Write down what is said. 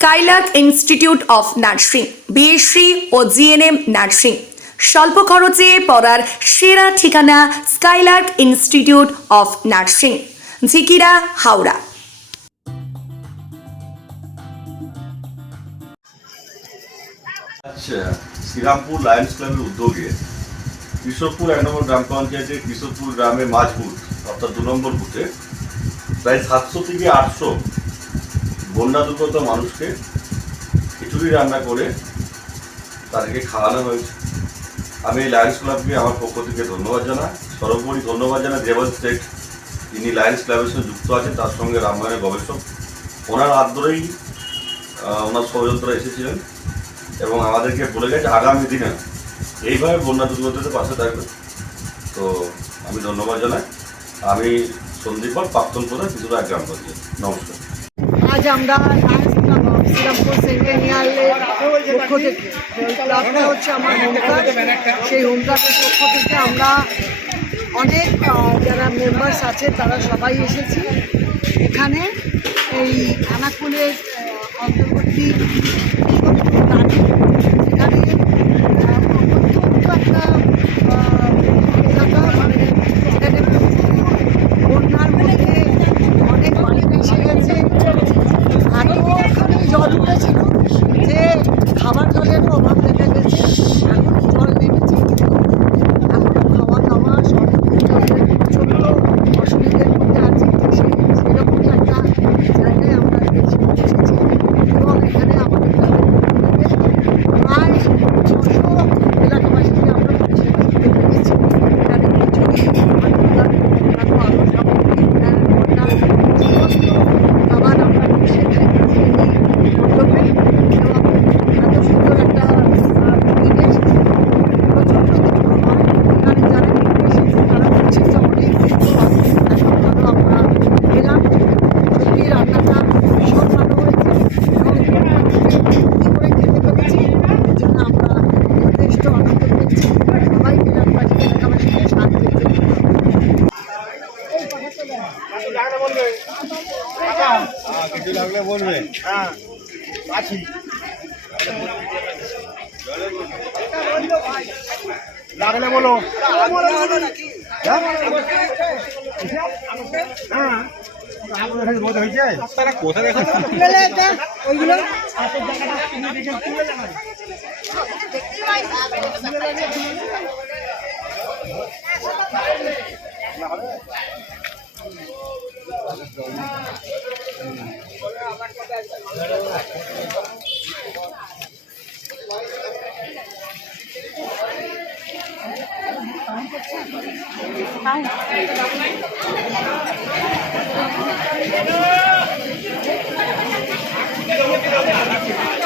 Skylark Institute of Nursing BSc O GNM nursing স্বল্প খরচে পড়ার সেরা ঠিকানা Skylark Institute of Nursing Jhikira, Howrah. আচ্ছা শ্রীরামপুর লায়ন্স ক্লাবের উদ্যোগে কৃষকপুর এক নম্বর গ্রাম পঞ্চায়েতের কৃষকপুর গ্রামে মাঝবুট অর্থাৎ দু নম্বর বুথে, প্রায় সাতশো থেকে আটশো বন্যা দুর্গত মানুষকে খিচুড়ি রান্না করে তাদেরকে খাওয়ানো হয়েছে। আমি এই লায়ন্স ক্লাবকে আমার পক্ষ থেকে ধন্যবাদ জানাই। সর্বোপরি ধন্যবাদ জানাই দেবল স্টেট যিনি লায়ন্স ক্লাবের সঙ্গে যুক্ত আছেন তার সঙ্গে রামায়ণের গবেষক। ওনার ধরেই ওনার ষড়যন্ত্র এসেছিলেন এবং আমাদেরকে বলে গেছে আগামী দিনে এইভাবে বন্যা দুর্গতদের পাশে থাকবে। তো আমি ধন্যবাদ জানাই। আমি সন্দীপ পাল, প্রাক্তন প্রধান কিছুটা গ্রাম পঞ্চায়েত নমস্কার। আজ আমরা অফ শ্রীরামপুর সেন্টেনিয়ালের পক্ষ হচ্ছে আমার হোম সেই হোম ক্লাবের থেকে আমরা অনেক যারা মেম্বার্স আছে, তারা সবাই এসেছি। এখানে এই আনাকুলের অন্তর্বর্তী কিছু লাগলে বলবে হ্যাঁ আছি লাগলে বলো কোথা দেখো ওইগুলো Hãy subscribe